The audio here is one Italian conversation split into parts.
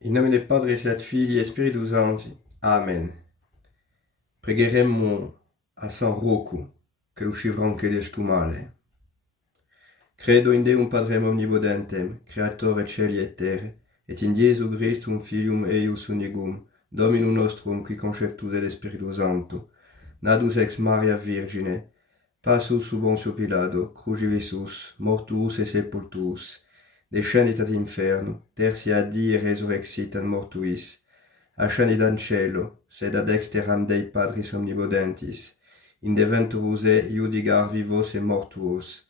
In nome del Padre, et Figli e Spirito Santo. Amen. Pregheremmo a San Rocco, che lo scivra anche del male. Credo in Deum Padrem omnipotentem, Creatore cieli et terre, et in Iesu Christum Filium eius unigum, Dominum nostrum, qui conceptus et Spiritus Sancto, natus ex Maria Virgine, passus sub Pontio Pilato, crucifisus, mortuus et sepultus, descendit ad inferno, tertia die resurrexit ad mortuis, ascendit an cielo, sed ad exteram Dei Patris omnipotentis, in deventurus iudicar vivos et mortuos.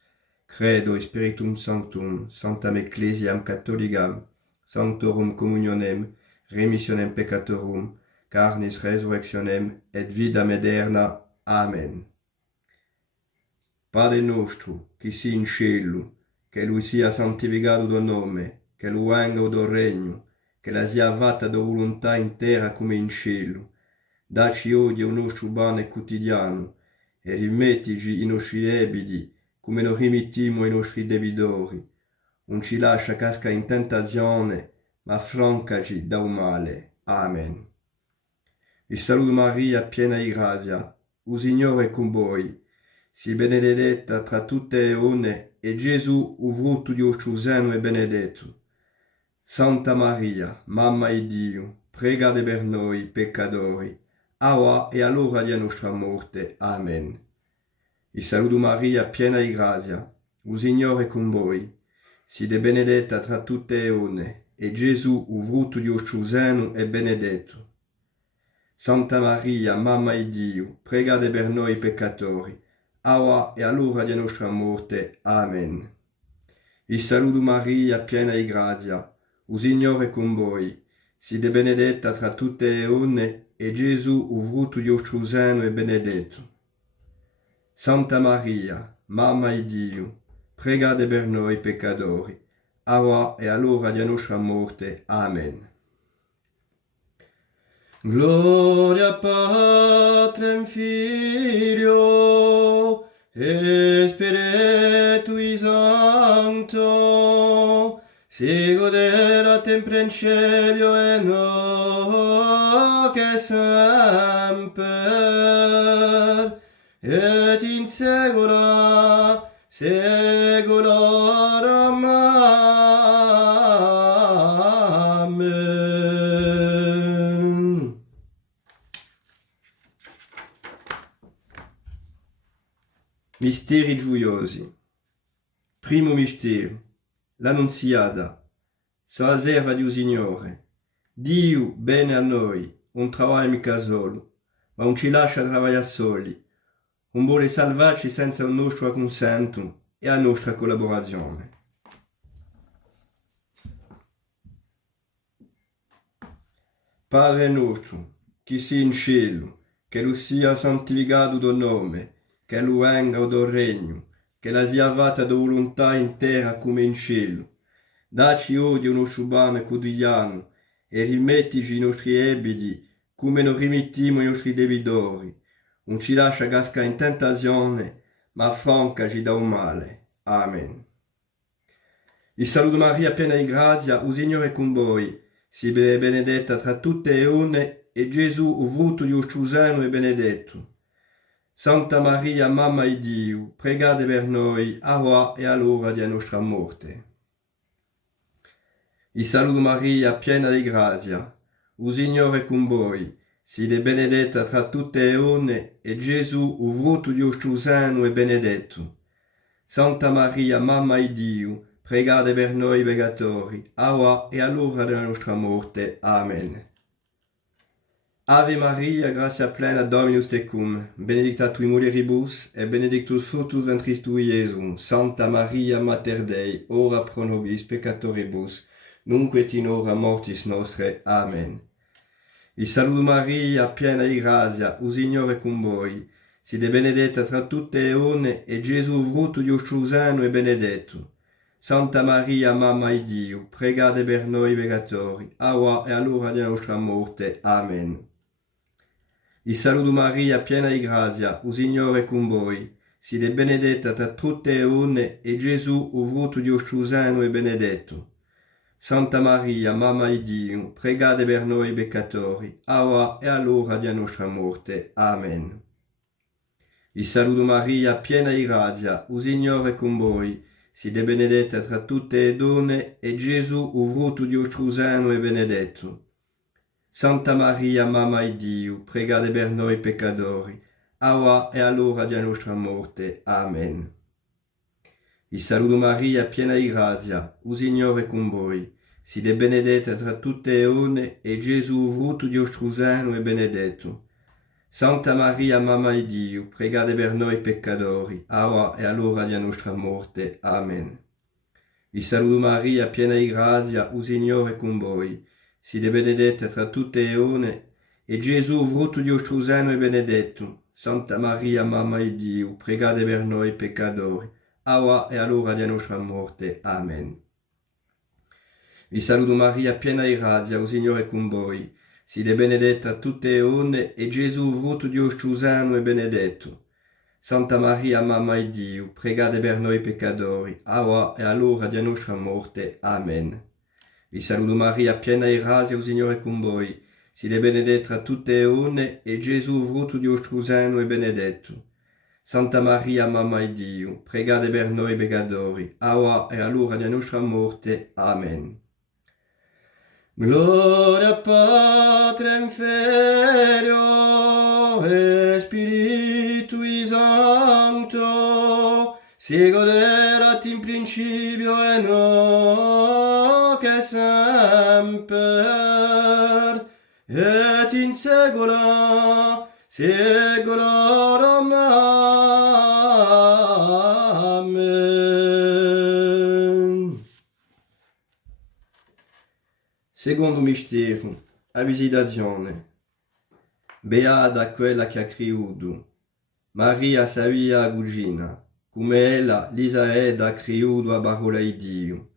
Credo in Spiritum Sanctum, Sanctam Ecclesiam Catholicam, Sanctorum Communionem, remissionem peccatorum, carnis resurrectionem et vidam aeterna. Amen. Padre nostro, qui si in cielo, che lui sia santificato tuo nome, che lui venga il tuo regno, che la sia fatta tua volontà in terra come in cielo. Dacci oggi il nostro pane quotidiano, e rimettici i nostri debiti, come noi rimettiamo i nostri debitori. Non ci lascia cascare in tentazione, ma affrancaci da un male. Amen. Vi saluto Maria, piena di grazia, il Signore è con voi. Si benedetta tra tutte le donne, e Gesù, il frutto di vostro seno, è benedetto. Santa Maria, Mamma di Dio, pregate per noi peccatori, ora e all'ora di nostra morte. Amen. Vi saluto Maria, piena di grazia, il Signore è con voi. Siete benedetta tra tutte le donne, e Gesù, il frutto di vostro seno, è benedetto. Santa Maria, Mamma di Dio, pregate per noi peccatori, ora e all'ora di nostra morte. Amen. Vi saluto Maria, piena di grazia, il Signore è con voi. Siete benedetta tra tutte le donne, e Gesù, il frutto di vostro seno, è benedetto. Santa Maria, Mamma di Dio, pregate per noi peccatori, ora e all'ora di nostra morte. Amen. Gloria Patrem Filio e Spiritui Sancto, sicut erat in principio et nunc et semper, et in saecula saeculorum. Amen. Misteri gioiosi. Primo mistero, l'Annunziata. Sala serva di Signore. Dio bene a noi, non travagliamo mica solo, ma non ci lascia lavorare soli. Non vuole salvarci senza il nostro consenso e la nostra collaborazione. Padre nostro, che sei in cielo, che lo sia santificato tuo nome, che lo venga il tuo regno, che la sia fatta tua volontà in terra come in cielo. Dacci oggi il nostro pane quotidiano e rimettici i nostri debiti come noi rimettiamo i nostri debitori. Non ci lascia cascare in tentazione, ma affrancaci da un male. Amen. Vi saluto Maria, piena di grazia, il Signore è con voi. Siete benedetta tra tutte le donne, e Gesù, il frutto di vostro seno, è benedetto. Santa Maria, Mamma di Dio, pregate per noi, ora e all'ora di nostra morte. Vi saluto Maria, piena di grazia, il Signore è con voi. Siete benedetta tra tutte le donne, e Gesù, il frutto di vostro seno, è benedetto. Santa Maria, Mamma di Dio, pregate per noi peccatori, ora e all'ora della nostra morte. Amen. Ave Maria, gratia plena, Dominus tecum, benedicta tui mulieribus, et benedictus fructus ventris tui, Iesus. Santa Maria, Mater Dei, ora pro nobis peccatoribus, nunc et in hora mortis nostre. Amen. Vi saluto Maria, piena di grazia, il Signore è con voi. Siete benedetta tra tutte le donne, e Gesù, il frutto di vostro seno, è benedetto. Santa Maria, Mamma di Dio, pregate per noi peccatori, ora e all'ora della nostra morte. Amen. Vi saluto Maria, piena di grazia, il Signore è con voi. Siete benedetta tra tutte le donne, e Gesù, il frutto di vostro seno, è benedetto. Santa Maria, Mamma di Dio, pregate per noi peccatori, ora e all'ora di nostra morte. Amen. Vi saluto Maria, piena di grazia, il Signore è con voi. Siete benedetta tra tutte le donne, e Gesù, il frutto di vostro seno, è benedetto. Santa Maria, Mamma di Dio, pregate per noi peccatori, ora e all'ora di nostra morte. Amen. Vi saluto Maria, piena di grazia, il Signore è con voi. Siete benedetta tra tutte le donne, e Gesù, il frutto di vostro seno, è benedetto. Santa Maria, Mamma di Dio, pregate per noi peccatori, ora e all'ora di nostra morte. Amen. Vi saluto Maria, piena di grazia, il Signore è con voi. Siete benedetta tra tutte le donne, e Gesù, il frutto di vostro seno, è benedetto. Santa Maria, Mamma di Dio, pregate per noi peccatori, ora e all'ora di nostra morte. Amen. Vi saluto Maria, piena di grazia, il Signore è con voi. Siete benedetta tra tutte le donne, e Gesù, il frutto di vostro seno, è benedetto. Santa Maria, Mamma di Dio, pregate per noi peccatori, ora e all'ora di nostra morte. Amen. Vi saluto Maria, piena di grazia, il Signore è con voi. Siete benedetta tra tutte le donne, e Gesù, il frutto di vostro seno, è benedetto. Santa Maria, Mamma di Dio, pregate per noi peccatori, ora e all'ora di nostra morte. Amen. Gloria Patrem Filio e Spiritui Sancto, sicut erat in principio et nunc et semper, et in saecula saeculorum. Amen. Secondo mistero, la visitazione. Beata quella che ha creduto. Maria sabia cugina, come ella l'Isaed ha creduto a parola di Dio.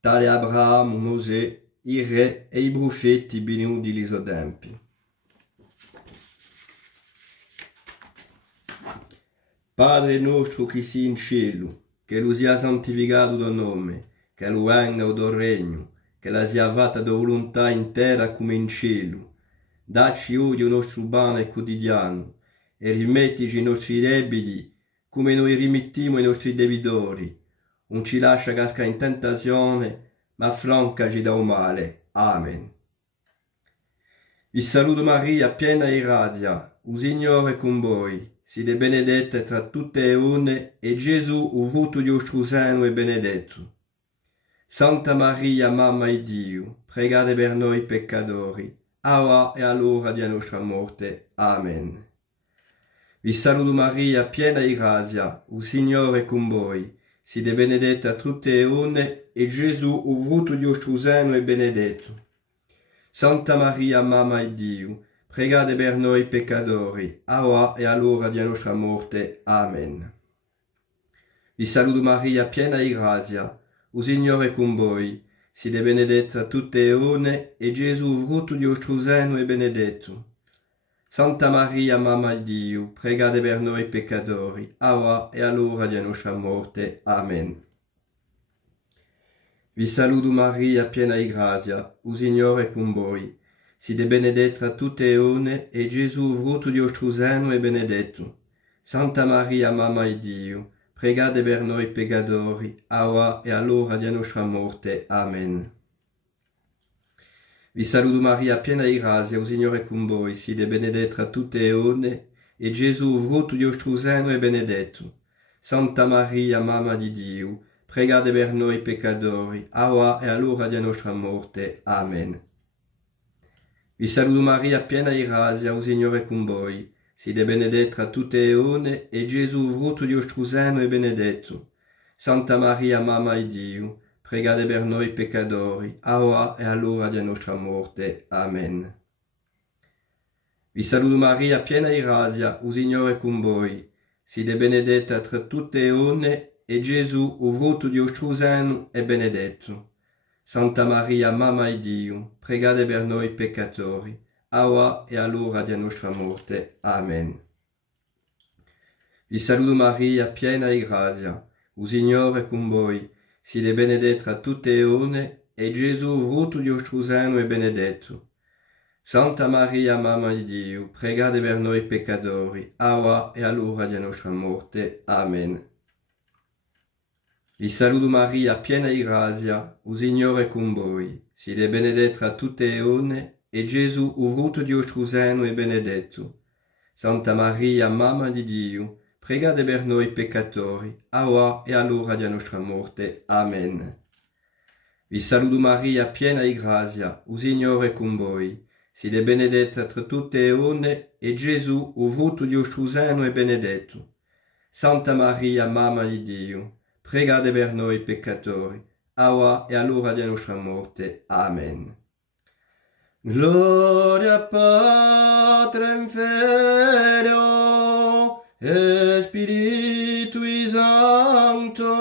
Tale Abramo, Mosè, i re e i profeti venuti li suoi tempi. Padre nostro che sei in cielo, che lo sia santificato tuo nome, che lo venga il tuo regno, che la sia fatta tua volontà in terra come in cielo. Dacci oggi il nostro pane quotidiano, e rimettici i nostri debiti, come noi rimettiamo i nostri debitori. Non ci lascia cascare in tentazione, ma affrancaci da un male. Amen. Vi saluto Maria, piena di grazia, il Signore è con voi. Siete benedetta tra tutte le donne, e Gesù, il frutto di vostro seno, è benedetto. Santa Maria, Mamma di Dio, pregate per noi peccatori, ora e all'ora di nostra morte. Amen. Vi saluto Maria, piena di grazia, il Signore è con voi. Siete benedetta tra tutte le donne, e Gesù, il frutto di vostro seno, è benedetto. Santa Maria, Mamma di Dio, pregate per noi peccatori, ora e all'ora di nostra morte. Amen. Vi saluto Maria, piena di grazia, il Signore è con voi. Siete benedetta tra tutte le donne, e Gesù, il frutto di vostro seno, è benedetto. Santa Maria, Mamma di Dio, pregate per noi peccatori, ora e all'ora di nostra morte. Amen. Vi saluto Maria, piena di grazia, il Signore è con voi. Siete benedetta tra tutte le donne, e Gesù, il frutto di vostro seno, è benedetto. Santa Maria, Mamma di Dio, pregate per noi peccatori, ora e all'ora di nostra morte. Amen. Vi saluto Maria, piena di grazia, il Signore è con voi. Siete benedetta tra tutte le donne, e Gesù, il frutto di vostro seno, è benedetto. Santa Maria, Mamma di Dio, pregate per noi peccatori, ora e all'ora di nostra morte. Amen. Vi saluto Maria, piena di grazia, il Signore è con voi. Siete benedetta tra tutte le donne, e Gesù, il frutto di vostro seno, è benedetto. Santa Maria, Mamma di Dio, pregate per noi peccatori, ora e all'ora di nostra morte. Amen. Vi saluto Maria, piena di grazia, il Signore è con voi. Siete benedetta tra tutte le donne, e Gesù, il frutto di vostro seno, è benedetto. Santa Maria, Mamma di Dio, pregate per noi peccatori, ora e all'ora di nostra morte. Amen. Vi saluto Maria, piena di grazia, il Signore è con voi. Siete benedetta tra tutte le donne, e Gesù, frutto di vostro seno, è benedetto. Santa Maria, Mamma di Dio, pregate per noi peccatori, ora e all'ora della nostra morte. Amen. Vi saluto Maria, piena di grazia, il Signore è con voi. Siete benedetta tra tutte le donne, e Gesù, il frutto di vostro seno, è benedetto. Santa Maria, Mamma di Dio, pregate per noi peccatori, ora e all'ora della nostra morte. Amen. Vi saluto Maria, piena di grazia, il Signore è con voi. Siete benedetta tra tutte le donne, e Gesù, il frutto di vostro seno, è benedetto. Santa Maria, Mamma di Dio, pregate per noi peccatori, ora e all'ora della nostra morte. Amen. Gloria Patrem Filio e Spiritui Sancto,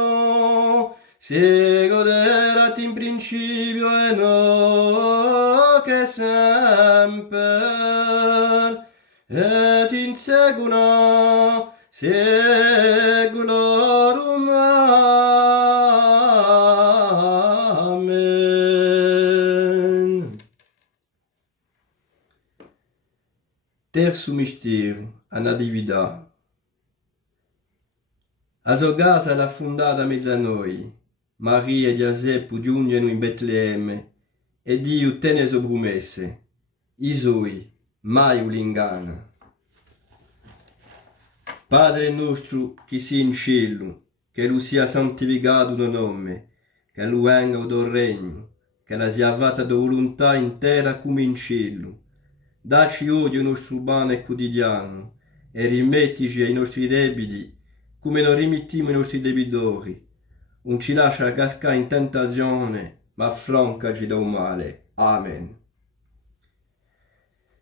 sicut erat in principio et nunc et semper, et in saecula saeculorum. Amen. Terzo mistero, a Natividad. A sua casa l'ha fondata mezzo a noi. Maria e Giuseppe giungono in Betlemme, e Dio tiene sue promesse. I suoi, mai l'inganna. Padre nostro che sia in cielo, che lui sia santificato tuo nome, che lui venga il tuo regno, che la sia fatta tua volontà in terra come in cielo. Dacci oggi il nostro pane quotidiano, e rimettici ai nostri debiti, come noi rimettiamo i nostri debitori. Non ci lascia cascare in tentazione, ma affrancaci da un male. Amen.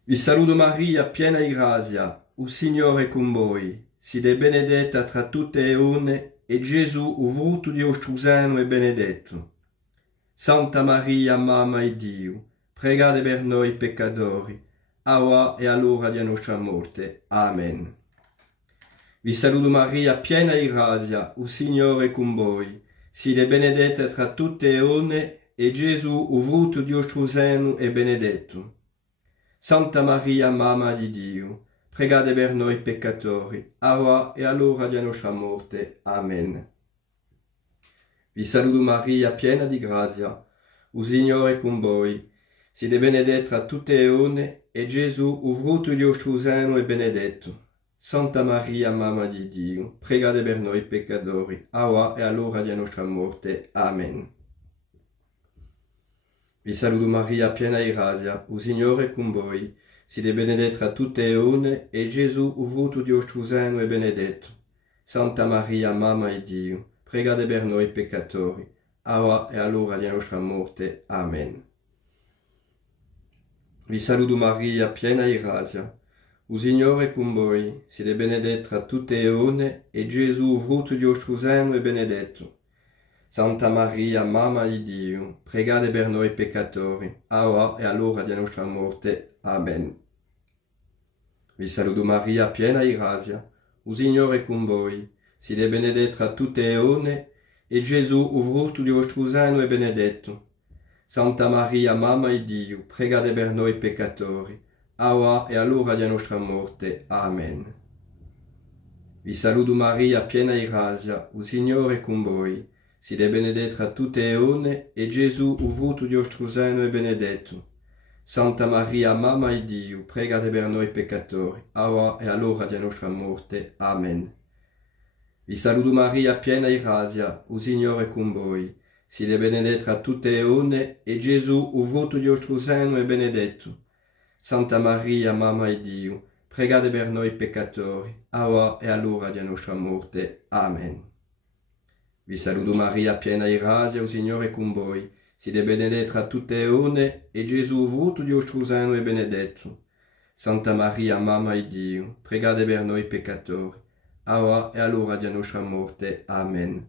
Vi saluto Maria, piena di grazia, il Signore è con voi. Siete benedetta tra tutte le donne, e Gesù, il frutto di vostro seno, è benedetto. Santa Maria, Mamma di Dio, pregate per noi peccatori, ora e all'ora della nostra morte. Amen. Vi saluto Maria, piena di grazia, il Signore è con voi. Siete benedetta tra tutte le donne, e Gesù, il frutto di vostro seno, è benedetto. Santa Maria, Mamma di Dio, pregate per noi peccatori, ora e all'ora della nostra morte. Amen. Vi saluto Maria, piena di grazia, il Signore è con voi. Siete benedetta tra tutte le donne, e Gesù, il frutto di vostro seno, è benedetto. Santa Maria, Mamma di Dio, pregate per noi peccatori, ora e all'ora della nostra morte. Amen. Vi saluto Maria, piena di grazia, il Signore è con voi. Siete benedetta tra tutte le donne, e Gesù, il frutto di vostro seno, è benedetto. Santa Maria, Mamma di Dio, pregate per noi peccatori, ora e all'ora della nostra morte. Amen. Vi saluto Maria, piena di grazia, il Signore è con voi. Siete benedetta tra tutte le donne, e Gesù, il frutto di vostro seno, è benedetto. Santa Maria, Mamma di Dio, pregate per noi peccatori, ora e all'ora della nostra morte. Amen. Vi saluto Maria, piena di grazia, il Signore è con voi. Siete benedetta tra tutte le donne, e Gesù, il frutto di vostro seno, è benedetto. Santa Maria, Mamma di Dio, pregate per noi peccatori, ora e all'ora della nostra morte. Amen. Vi saluto Maria, piena di grazia, il Signore è con voi. Siete benedetta tra tutte le donne, e Gesù, il frutto di vostro seno, è benedetto. Santa Maria, Mamma di Dio, pregate per noi peccatori, ora e all'ora della nostra morte. Amen. Vi saluto Maria, piena di grazia, il Signore è con voi. Siete benedetta tra tutte le donne, e Gesù, il frutto di vostro seno, è benedetto. Santa Maria, Mamma di Dio, pregate per noi peccatori, ora e all'ora della nostra morte. Amen. Vi saluto Maria, piena di grazia, il Signore è con voi. Siete benedetta tra tutte le donne, e Gesù, il frutto di vostro seno, è benedetto. Santa Maria, Mamma di Dio, pregate per noi peccatori, ora e all'ora della nostra morte. Amen.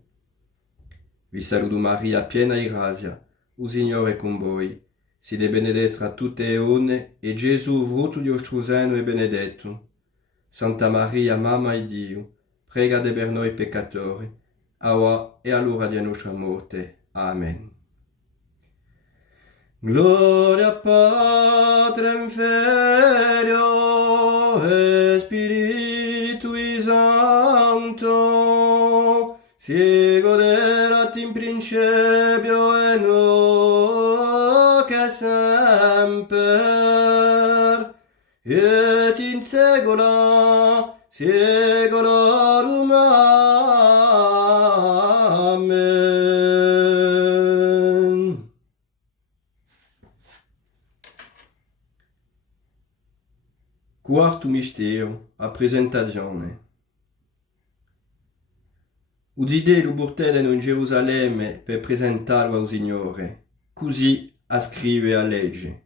Vi saluto Maria, piena di grazia, il Signore è con voi. Siete benedetta tra tutte le donne, e Gesù, il frutto di vostro seno, è benedetto. Santa Maria, Mamma di Dio, pregate per noi peccatori, ora e all'ora della nostra morte. Amen. Gloria Patrem Filio et Spiritui Sancto, sicut erat in principio et nunc et semper, et in saecula saeculorum. Amen. Quarto mistero, a presentazione. Udide lo portarono in Gerusalemme per presentarlo al Signore, così a scrive a legge.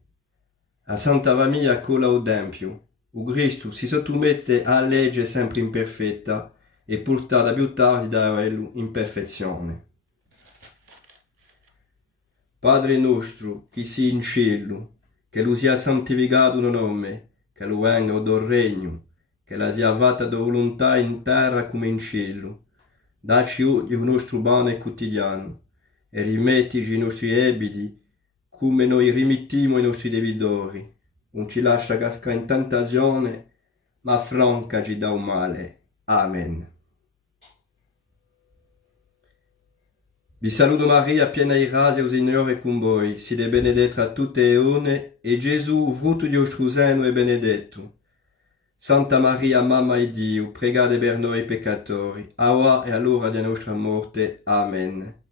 A Santa Famiglia cola o Tempio, o Cristo si sottomette a legge sempre imperfetta e portata più tardi da Ello in perfezione. Padre nostro, che sei in cielo, che lo sia santificato il nome, che lo venga il tuo regno, che la sia fatta tua volontà in terra come in cielo. Dacci oggi il nostro pane quotidiano e rimettici i nostri debiti come noi rimettiamo i nostri debitori. Non ci lascia cascare in tentazione, ma affrancaci da un male. Amen. Vi saluto Maria, piena di grazia, il Signore è con voi. Siete benedetta tutte le donne, e Gesù, frutto di vostro seno, è benedetto. Santa Maria, Mamma di Dio, pregate per noi peccatori, ora e all'ora della nostra morte. Amen.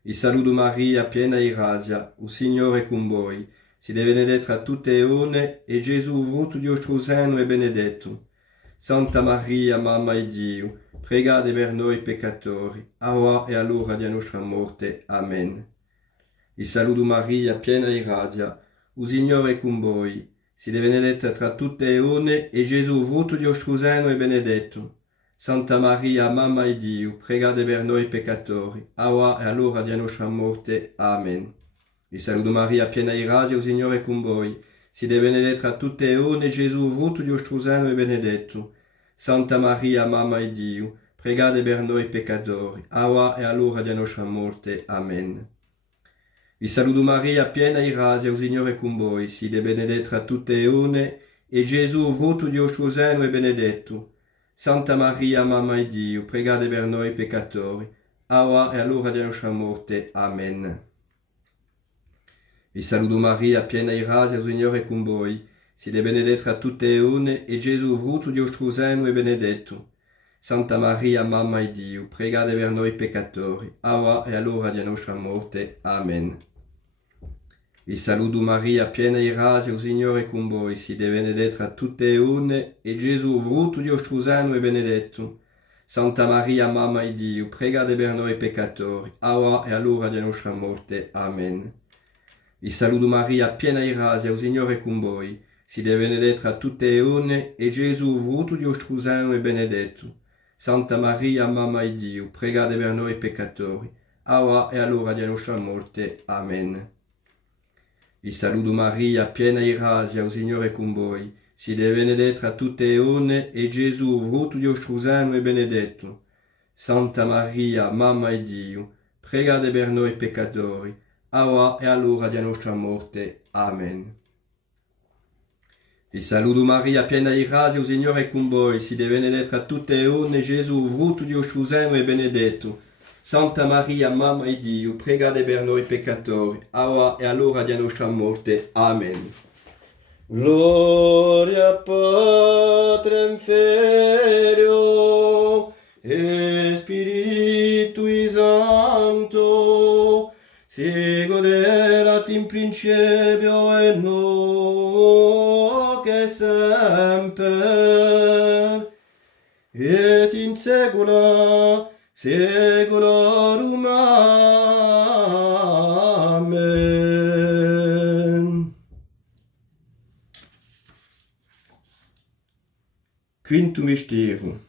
Vi saluto Maria, piena di grazia, il Signore è con voi. Siete benedetta tutte le donne, e Gesù, frutto di vostro seno, è benedetto. Santa Maria, Mamma di Dio, pregate per noi peccatori, ora e all'ora della nostra morte. Amen. Vi saluto Maria, piena di grazia, il Signore è con voi. Siete benedetta tra tutte le donne, e Gesù, frutto di vostro seno, è benedetto. Santa Maria, Mamma di Dio, pregate per noi peccatori, ora e all'ora della nostra morte. Amen. Vi saluto Maria, piena di grazia, il Signore è con voi. Siete benedetta tra tutte le donne, e Gesù, frutto di vostro seno, è benedetto. Santa Maria, Mamma di Dio, pregate per noi peccatori, ora e all'ora della nostra morte. Amen. Vi saluto Maria, piena di grazia, il Signore è con voi. Siete benedetta tra tutte le donne, e Gesù, frutto di vostro seno, è benedetto. Santa Maria, Mamma di Dio, pregate per noi peccatori, ora e all'ora della nostra morte. Amen. Vi saluto Maria, piena di grazia, il Signore è con voi. Siete benedetta tra tutte le donne, e Gesù, frutto di vostro seno, è benedetto. Santa Maria, Mamma di Dio, pregate per noi peccatori, ora e all'ora della nostra morte. Amen. Vi saluto Maria, piena di grazia, il Signore è con voi. Siete benedetta tra tutte le donne, e Gesù, frutto di vostro seno, è benedetto. Santa Maria, Mamma di Dio, pregate per noi peccatori, ora e all'ora della nostra morte. Amen. Vi saluto Maria, piena di grazia, il Signore è con voi. Siete benedetta tra tutte le donne, e Gesù, frutto di vostro seno, è benedetto. Santa Maria, Mamma di Dio, pregate per noi peccatori, ora e all'ora della nostra morte. Amen. Vi saluto Maria, piena di grazia, il Signore è con voi. Siete benedetta tra tutte le donne, e Gesù, frutto di vostro seno, è benedetto. Santa Maria, Mamma di Dio, pregate per noi peccatori, ora e all'ora della nostra morte. Amen. Vi saluto Maria, piena di grazia, il Signore è con voi. Siete benedetta tra tutte le donne, Gesù, frutto di vostro seno, è benedetto. Santa Maria, Mamma di Dio, pregate per noi peccatori, ora e all'ora della nostra morte. Amen. Gloria Patrem Filio e Spiritui Sancto, sicut erat in principio et nunc et semper, et in saecula saeculorum. Amen. Quinto mistero.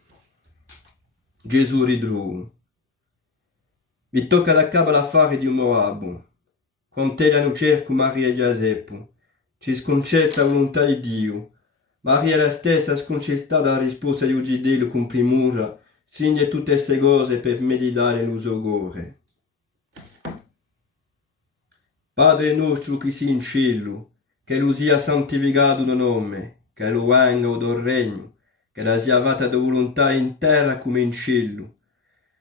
Gesù ridruo. Vi tocca da capo l'affare di un Moabo. Conteggiano cerco Maria e Giuseppe. Ci sconcerta la volontà di Dio. Maria la stessa sconcertata la risposta di Giudello con primura, segna tutte queste cose per meditare l'usogore. Padre nostro che sei in cielo, che lo sia santificato il nome, che lo venga il tuo regno, che la sia fatta tua volontà in terra come in cielo.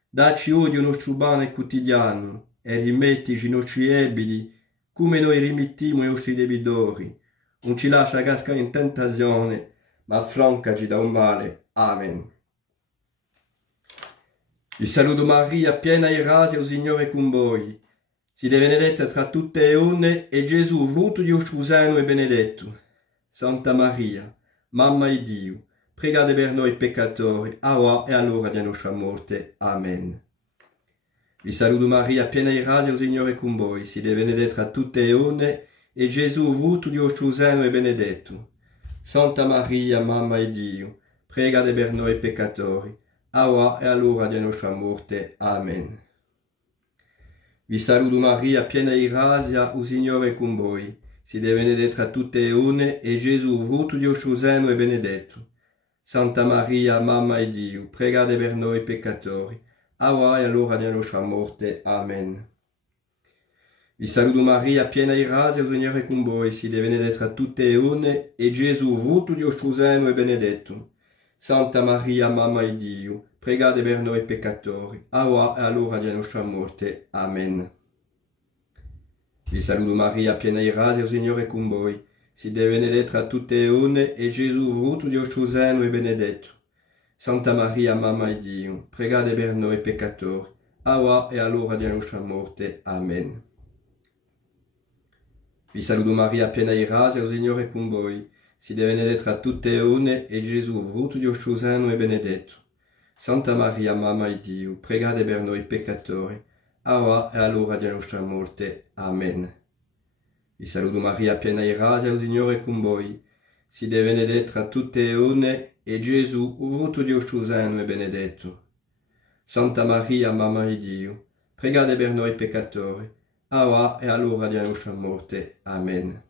Dacci oggi il nostro pane quotidiano e rimettici i nostri debiti come noi rimettiamo i nostri debitori. Non ci lascia cascare in tentazione, ma affrancaci da un male. Amen. Vi saluto Maria, piena di grazia, il Signore è con voi. Siete benedetta tra tutte le donne e Gesù, frutto di vostro seno, è benedetto. Santa Maria, Mamma di Dio, pregate per noi peccatori, ora e all'ora della nostra morte. Amen. Vi saluto Maria, piena di grazia, il Signore è con voi. Siete benedetta tra tutte le donne e Gesù, frutto di vostro seno, è benedetto. Santa Maria, Mamma di Dio, pregate per noi peccatori, ora e all'ora della nostra morte. Amen. Vi saluto Maria, piena di grazia, il Signore è con voi. Siete benedetta tra tutte le donne e Gesù, frutto di vostro seno, è benedetto. Santa Maria, Mamma di Dio, pregate per noi peccatori, ora e all'ora della nostra morte. Amen. Vi saluto Maria, piena di grazia, il Signore è con voi. Siete benedetta tra tutte le donne e Gesù, frutto di vostro seno, è benedetto. Santa Maria, Mamma di Dio, pregate per noi peccatori, ora e all'ora della nostra morte. Amen. Vi saluto Maria, piena di grazia, il Signore è con voi. Siete benedetta tra tutte le donne e Gesù, frutto di vostro seno, è benedetto. Santa Maria, Mamma di Dio, pregate per noi peccatori, ora e all'ora della nostra morte. Amen. Vi saluto Maria, piena di grazia, il Signore è con voi. Siete benedetta tra tutte le donne e Gesù, frutto di vostro seno, è benedetto. Santa Maria, Mamma di Dio, pregate per noi peccatori, ora e all'ora della nostra morte. Amen. Vi saluto Maria, piena di grazia, il Signore è con voi. Siete benedetta tra tutte le donne e Gesù, frutto di vostro seno, è benedetto. Santa Maria, Mamma di Dio, pregate per noi peccatori, ora e all'ora della nostra morte. Amen.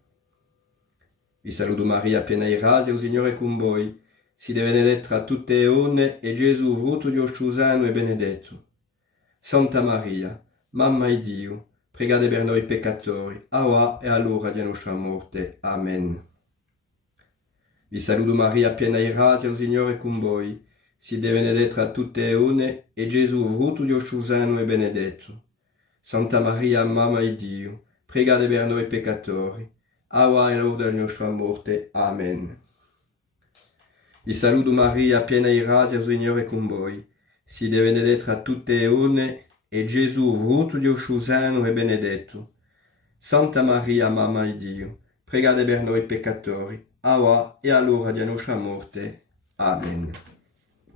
Vi saluto Maria, piena di grazia, il Signore è con voi. Siete benedetta tra tutte le donne e Gesù, frutto di vostro seno, è benedetto. Santa Maria, Mamma di Dio, pregate per noi peccatori, ora e all'ora della nostra morte. Amen. Vi saluto Maria, piena di grazia, il Signore è con voi. Siete benedetta tra tutte le donne e Gesù, frutto di vostro seno, è benedetto. Santa Maria, Mamma di Dio, pregate per noi peccatori, ora e all'ora della nostra morte. Amen. Vi saluto Maria, piena di grazia, il Signore è con voi. Siete benedetta tra tutte le donne e Gesù, frutto di vostro seno, è benedetto. Santa Maria, Mamma di Dio, pregate per noi peccatori, ora e all'ora della nostra morte. Amen.